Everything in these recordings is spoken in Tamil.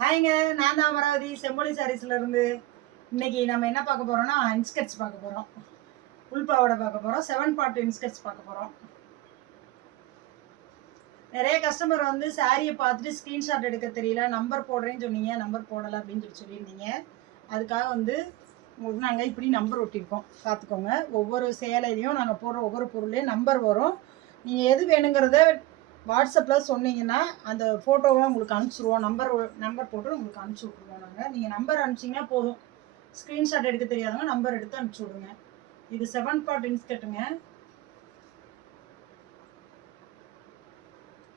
ஹாய்ங்க, நான் தான் அமராவதி செம்பொலி சாரீஸ்ல இருந்து. இன்னைக்கு நம்ம என்ன பார்க்க போறோம்னா இன்ஸ்கர்ட்ஸ் பார்க்க போறோம். உள்பாவோட பார்க்க போறோம். 7 பார்ட் இன்ஸ்கர்ட்ஸ் பார்க்க போறோம். நிறைய கஸ்டமர் வந்து சாரியை பார்த்துட்டு ஸ்க்ரீன்ஷாட் எடுக்க தெரியல, நம்பர் போடுறேன்னு சொன்னீங்க, நம்பர் போடலை அப்படின்னு சொல்லியிருந்தீங்க. அதுக்காக வந்து உங்களுக்கு நாங்கள் இப்படி நம்பர் ஒட்டியிருக்கோம், பார்த்துக்கோங்க. ஒவ்வொரு சேலையிலையும் நாங்கள் போடுற ஒவ்வொரு பொருளையும் நம்பர் வரும். நீங்கள் எது வேணுங்கிறத வாட்ஸ்அப்பில் சொன்னீங்கன்னா அந்த ஃபோட்டோவை உங்களுக்கு அனுப்பிச்சிடுவோம். நம்பர் போட்டு உங்களுக்கு அனுப்பிச்சி விட்ருவோம் நாங்கள். நீங்கள் நம்பர் அனுப்பிச்சிங்கன்னா போதும். ஸ்க்ரீன்ஷாட் எடுக்க தெரியாதவங்க நம்பர் எடுத்து அனுப்பிச்சி விடுங்க. இது 7 பார்ட் இன்ஸ்கர்ட்டுங்க.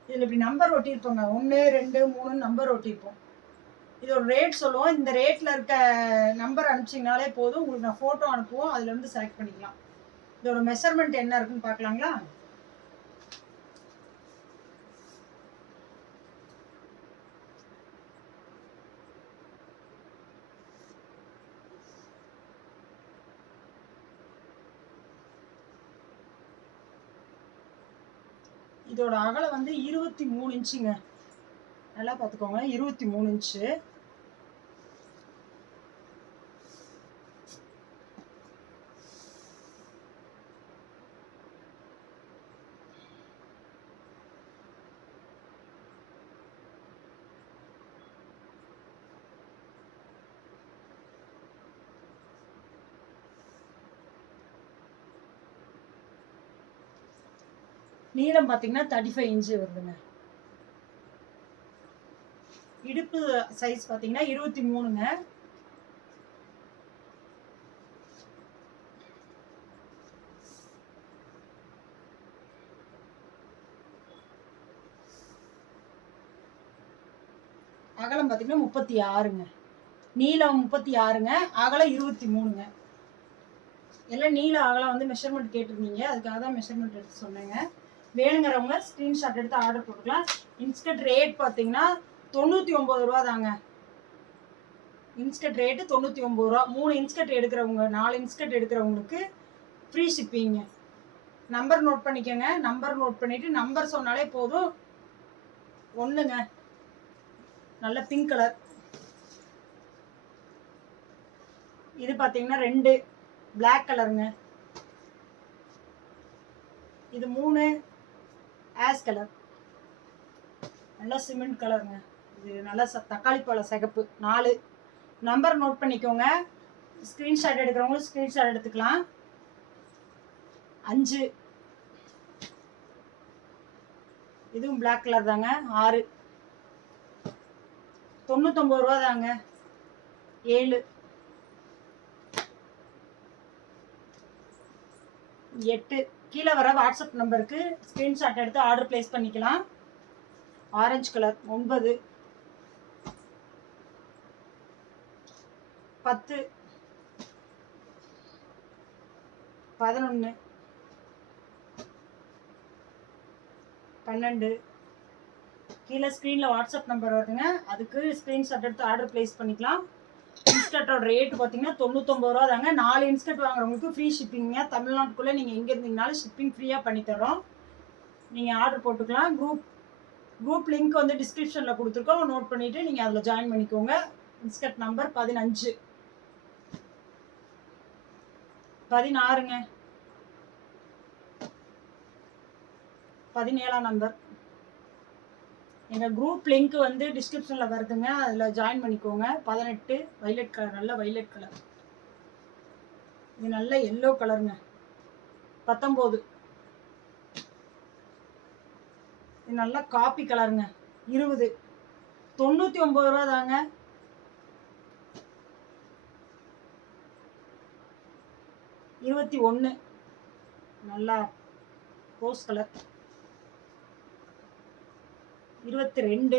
இதில் இப்படி நம்பர் ஒட்டியிருப்போங்க. 1 2 3 நம்பர் ஒட்டியிருப்போம். இதோட ரேட் சொல்லுவோம். இந்த ரேட்டில் இருக்க நம்பர் அனுப்பிச்சிங்கனாலே போதும். உங்களுக்கு நான் ஃபோட்டோ அனுப்புவோம், அதுலேருந்து செலக்ட் பண்ணிக்கலாம். இதோட மெஷர்மெண்ட் என்ன இருக்குன்னு பார்க்கலாங்களா? இதோட அகலம் வந்து 23 இன்ச்சுங்க. நல்லா பார்த்துக்கோங்க, 23 இன்ச்சு. நீளம் பார்த்தீங்கன்னா 35 இன்ச்சு வருதுங்க. இடுப்பு சைஸ் பார்த்தீங்கன்னா 23ங்க. அகலம் பார்த்தீங்கன்னா 36ங்க. நீளம் 36ங்க, அகலம் 23ங்க. எல்லாம் நீள அகலம் வந்து மெஷர்மெண்ட் கேட்டிருந்தீங்க, அதுக்காக தான் மெஷர்மெண்ட் எடுத்து சொன்னேங்க. வேணுங்கிறவங்க ஸ்க்ரீன்ஷாட் எடுத்து ஆர்டர் போட்டுக்கலாம். இன்ஸ்கர்ட் ரேட் பார்த்தீங்கன்னா 99 ரூபா தாங்க. இன்ஸ்கர்ட் ரேட்டு 99 ரூபா. 3 இன்ஸ்கர்ட் எடுக்கிறவங்க, 4 இன்ஸ்கர்ட் எடுக்கிறவங்களுக்கு ஃப்ரீ ஷிப்பிங்க. நம்பர் நோட் பண்ணிக்கோங்க. நம்பர் நோட் பண்ணிவிட்டு நம்பர் சொன்னாலே போதும். ஒன்றுங்க, நல்ல பிங்க் கலர். இது பார்த்தீங்கன்னா 2 பிளாக் கலருங்க. இது 3 ஆஷ் கலர். நல்லா சிமெண்ட் கலருங்க. இது நல்லா தக்காளி பழ சிகப்பு. 4 நம்பர் நோட் பண்ணிக்கோங்க. ஸ்க்ரீன்ஷாட் எடுக்கிறவங்களும் ஸ்க்ரீன்ஷாட் எடுத்துக்கலாம். 5 இதுவும் பிளாக் கலர் தாங்க. 6 99 ரூபா தாங்க. 7 8 கீழே வர வாட்ஸ்அப் நம்பருக்கு ஸ்க்ரீன்ஷாட் எடுத்து ஆர்டர் பிளேஸ் பண்ணிக்கலாம். ஆரஞ்சு கலர் 9 10 11 12 கீழே ஸ்க்ரீனில் வாட்ஸ்அப் நம்பர் வருதுங்க, அதுக்கு ஸ்க்ரீன்ஷாட் எடுத்து ஆர்டர் பிளேஸ் பண்ணிக்கலாம். இன்ஸ்கர்ட்டோட ரேட்டு பார்த்தீங்கன்னா 99 ரூபா தாங்க. 4 இன்ஸ்கர்ட் வாங்குறவங்களுக்கு ஃப்ரீ ஷிப்பிங்க. தமிழ்நாட்டுக்குள்ளே நீங்கள் எங்கே இருந்தீங்கனாலும் ஷிப்பிங் ஃப்ரீயாக பண்ணித்தரோம். நீங்கள் ஆர்டர் போட்டுக்கலாம். குரூப் லிங்க் வந்து டிஸ்கிரிப்ஷனில் கொடுத்துருக்கோம், நோட் பண்ணிவிட்டு நீங்கள் அதில் ஜாயின் பண்ணிக்கோங்க. இன்ஸ்கர்ட் நம்பர் 15 16ங்க, 17ஆம் நம்பர். எங்கள் குரூப் லிங்க் வந்து டிஸ்கிரிப்ஷனில் வருதுங்க, அதில் ஜாயின் பண்ணிக்கோங்க. 18 வைலட் கலர், நல்ல வைலட் கலர். இது நல்ல எல்லோ கலருங்க. 19 இது நல்ல காப்பி கலருங்க. 20 99 ரூபா தாங்க. 21 நல்லா ரோஸ் கலர். 22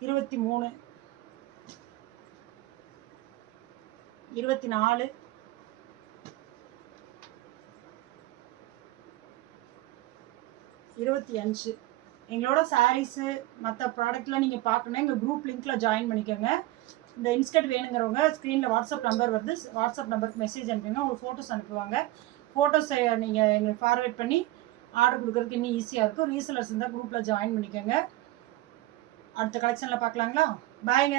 23 24 25 எங்களோட சாரீஸு மற்ற ப்ராடக்ட்லாம் நீங்கள் பார்க்கணும், எங்கள் குரூப் லிங்க்கில் ஜாயின் பண்ணிக்கோங்க. இந்த இன்ஸ்கர்ட் வேணுங்கிறவங்க ஸ்க்ரீனில் வாட்ஸ்அப் நம்பர் வருது, வாட்ஸ்அப் நம்பருக்கு மெசேஜ் அனுப்புங்க. உங்களுக்கு ஃபோட்டோஸ் அனுப்புவாங்க. ஃபோட்டோஸை நீங்கள் எங்களுக்கு ஃபார்வேர்ட் பண்ணி ஆர்டர் கொடுக்கறதுக்கு இன்னும் ஈஸியாக இருக்கும். ரீசெலர்ஸ் இருந்தால் குரூப்பில் ஜாயின் பண்ணிக்கோங்க. அடுத்த கலெக்ஷனில் பார்க்கலாங்களா? பாய்ங்க.